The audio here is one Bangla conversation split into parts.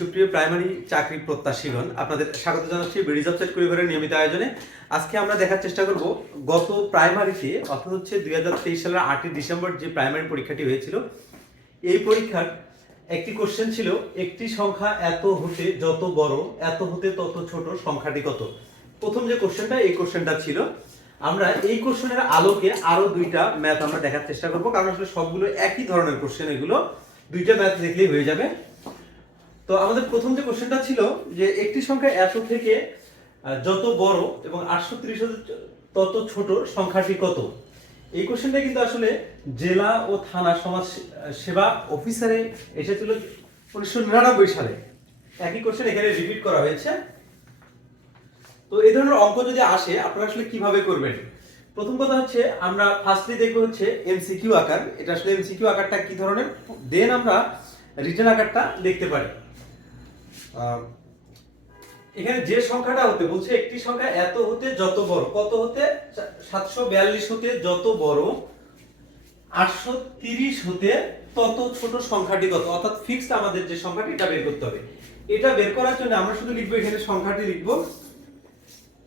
সুপ্রিয় প্রাইমারি চাকরি প্রত্যাশীগণ, আপনাদের স্বাগত জানাচ্ছি বিডি জব সেট কুড়িঘরের নিয়মিত আয়োজনে। আজকে আমরা দেখার চেষ্টা করব গত প্রাইমারিতে অর্থাৎ হচ্ছে 2023 সালের 8ই ডিসেম্বর যে প্রাইমারি পরীক্ষাটি হয়েছিল, এই পরীক্ষার একটি কোশ্চেন ছিল একটি সংখ্যা এত হতে যত বড় এত হতে তত ছোট সংখ্যাটি কত। প্রথম যে কোশ্চেনটা, এই কোশ্চেনটা ছিল। আমরা এই কোশ্চেনের আলোকে আরো দুইটা ম্যাথ আমরা দেখার চেষ্টা করব, কারণ আসলে সবগুলো একই ধরনের কোশ্চেন, এগুলো দুইটা ম্যাথ দেখলেই হয়ে যাবে। তো আমাদের প্রথম যে কোশ্চেনটা ছিল যে একটি সংখ্যা এত থেকে যত বড় এবং 830 হতে তত ছোট সংখ্যাটি কত। এই কোশ্চেনটা কিন্তু আসলে জেলা ও থানা সমাজ সেবা অফিসারে এসেছিল 1999 সালে। একই কোশ্চেন এখানে রিপিট করা হয়েছে। তো এই ধরনের অঙ্ক যদি আসে আপনারা আসলে কিভাবে করবেন? প্রথম কথা হচ্ছে আমরা ফার্স্টলি দেখব হচ্ছে এমসিকিউ আকার। এটা আসলে এমসিকিউ আকারটা কি ধরনের, দেন আমরা রিটেন আকারটা দেখতে পারি। এখানে যে সংখ্যাটা হতে বলছে একটি সংখ্যা এত হতে যত বড়, কত হতে 742 হতে যত বড় 830 হতে তত ছোট সংখ্যাটি কত, অর্থাৎ ফিক্সড আমাদের যে সংখ্যাটি এটা বের করতে হবে। এটা বের করার জন্য আমরা শুধু লিখবো, এখানে সংখ্যাটি লিখবো।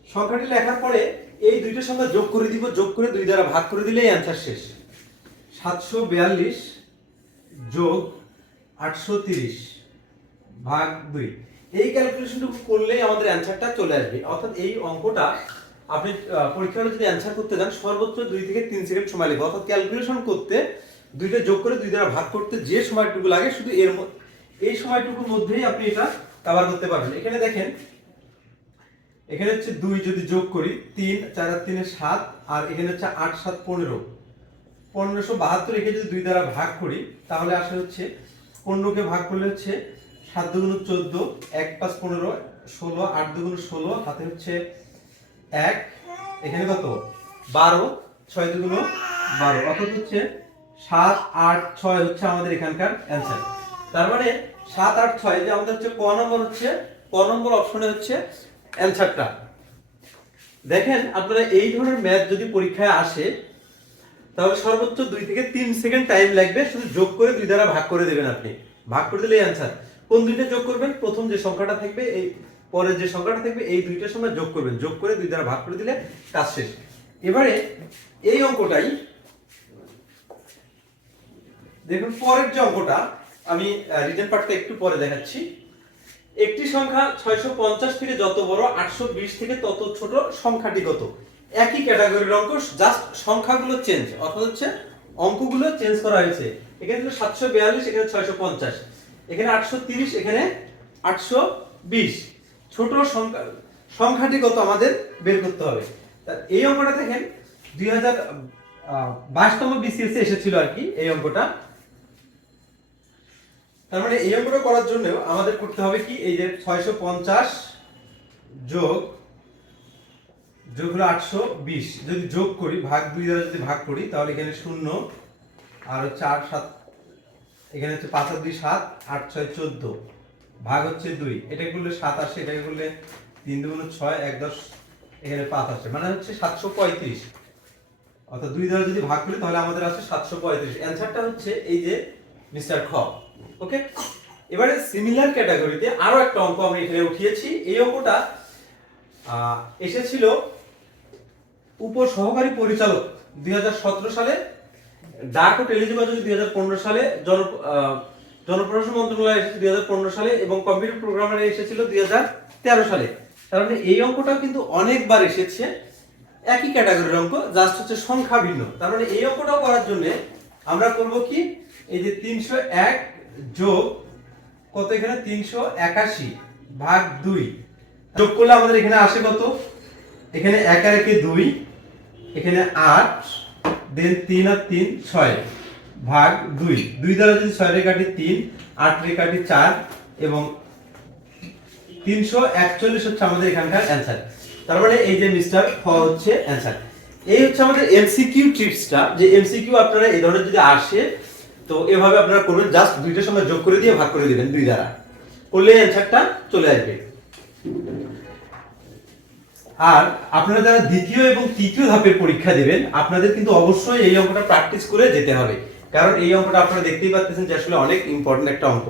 সংখ্যাটি লেখার পরে এই দুইটা সংখ্যা যোগ করে দিব, যোগ করে 2 দ্বারা ভাগ করে দিলেই অ্যানসার শেষ। 742 যোগ 830 ভাগ 2, এই ক্যালকুলেশনটুকু করলেই আমাদের অ্যানসারটা চলে আসবে। অর্থাৎ এই অঙ্কটা আপনি পরীক্ষা হলে যদি অ্যানসার করতে যান সর্বোচ্চ 2 থেকে 3 সেকেন্ড সময় লাগবে। অর্থাৎ ক্যালকুলেশন করতে দুইটা যোগ করে 2 দ্বারা ভাগ করতে যে সময়টুকু লাগে শুধু এই সময়টুকুর মধ্যেই আপনি এটা কভার করতে পারবেন। এখানে দেখেন, এখানে হচ্ছে 2 যদি যোগ করি 3 4 আর 3 7, আর এখানে হচ্ছে 8 7 15, 1572 একে যদি 2 দ্বারা ভাগ করি তাহলে আসে হচ্ছে 15 কে ভাগ করলে হচ্ছে 7 দুগুণ 14, 1 5 15, 16, 8 দুগুণ 16, হাতে হচ্ছে 1, এখানে কত 12, 6 দুগুণ 12, অর্থাৎ হচ্ছে 7 8 6 হচ্ছে আমাদের এখানকার অ্যানসার। তার মানে 7 8 6 যে আমাদের হচ্ছে ক নম্বর, হচ্ছে ক নম্বর অপশনে হচ্ছে অ্যানসারটা। দেখেন আপনারা এই ধরনের ম্যাথ যদি পরীক্ষায় আসে তাহলে সর্বোচ্চ 2 থেকে 3 সেকেন্ড টাইম লাগবে, শুধু যোগ করে 2 দ্বারা ভাগ করে দিবেন। আপনি ভাগ করে দিলেই অ্যানসার। কোন দুইটা যোগ করবেন? প্রথম যে সংখ্যাটা থাকবে এই পরের যে সংখ্যাটা থাকবে এই দুইটার সঙ্গে যোগ করবেন, যোগ করে 2 দ্বারা ভাগ করে দিলে কাজ শেষ। এবারে এই অঙ্কটাই দেখুন, পরের যে অঙ্কটা আমি রিটেন পার্টটা একটু পরে দেখাচ্ছি। একটি সংখ্যা 650 থেকে যত বড় 820 থেকে তত ছোট সংখ্যাটি কত। একই ক্যাটাগরির অঙ্ক, জাস্ট সংখ্যাগুলো চেঞ্জ, অর্থাৎ হচ্ছে অঙ্কগুলো চেঞ্জ করা হয়েছে। এখানে ছিল 742, এখানে 650, এখানে 830, এখানে 820। ছোট সংখ্যাটি কত আমাদের বের করতে হবে। এই অঙ্কটা দেখেন 2022তম বিসিএস এসেছিল আর কি এই অঙ্কটা। তার মানে এই অঙ্কটা করার জন্য আমাদের করতে হবে কি, এই যে 650 যোগ হলো 820, যদি যোগ করি ভাগ 2 দ্বারা যদি ভাগ করি তাহলে এখানে 0 আর হচ্ছে 8 7, এখানে হচ্ছে 5 আর 2 7, 8 6 14, ভাগ হচ্ছে 2, এটা করলে 7 আসে, এটা করলে 3 দুগুণ 6, 1 10, এখানে 5 আসে, মানে হচ্ছে 735। অর্থাৎ 2 দ্বারা যদি ভাগ করি তাহলে আমাদের আছে 735। অ্যানসারটা হচ্ছে এই যে মিস্টার খ। ওকে, এবারে সিমিলার ক্যাটাগরিতে আরো একটা অঙ্ক আমি এখানে উঠিয়েছি। এই অঙ্কটা এসেছিল উপ সহকারী পরিচালক 2017 সালে, ডাক ও টেলিযোগাযোগ 2015 সালে, জনপ্রশাসন মন্ত্রণালয় এসেছে 2015 সালে এবং কম্পিউটার প্রোগ্রামারে এসেছিল 2013 সালে। তার মানে এই অঙ্কটাও কিন্তু অনেকবার এসেছে, একই ক্যাটাগরির অঙ্ক, জাস্ট হচ্ছে সংখ্যা ভিন্ন। তার মানে এই অঙ্কটাও করার জন্য আমরা করব কি, এই যে 301 যোগ কত, এখানে 381 ভাগ 2 যোগ করলে আমাদের এখানে আসে কত, এখানে 1 আর 1 2, এখানে 8, দেন 3 আর 3 6 ভাগ 2, 2 দ্বারা যদি 6 রে কাটি 3, 8 রে কাটি 4 এবং 341 হচ্ছে আমাদের এখানকার অ্যানসার। তার মানে এই যে মিস্টার খ হচ্ছে অ্যানসার। এই হচ্ছে আমাদের এমসিকিউ ট্রিক্সটা, যে এমসিকিউ আপনারা এই ধরনের যদি আসে তো এভাবে আপনারা করবেন, জাস্ট দুইটার সঙ্গে যোগ করে দিয়ে ভাগ করে দিবেন 2 দ্বারা, করলে অ্যানসারটা চলে আসবে। আর আপনারা যারা দ্বিতীয় এবং তৃতীয় ধাপের পরীক্ষা দিবেন আপনাদের কিন্তু অবশ্যই এই অঙ্কটা প্র্যাকটিস করে যেতে হবে, কারণ এই অঙ্কটা আপনারা দেখতেই পাচ্ছেন যে আসলে অনেক ইম্পর্টেন্ট একটা অঙ্ক।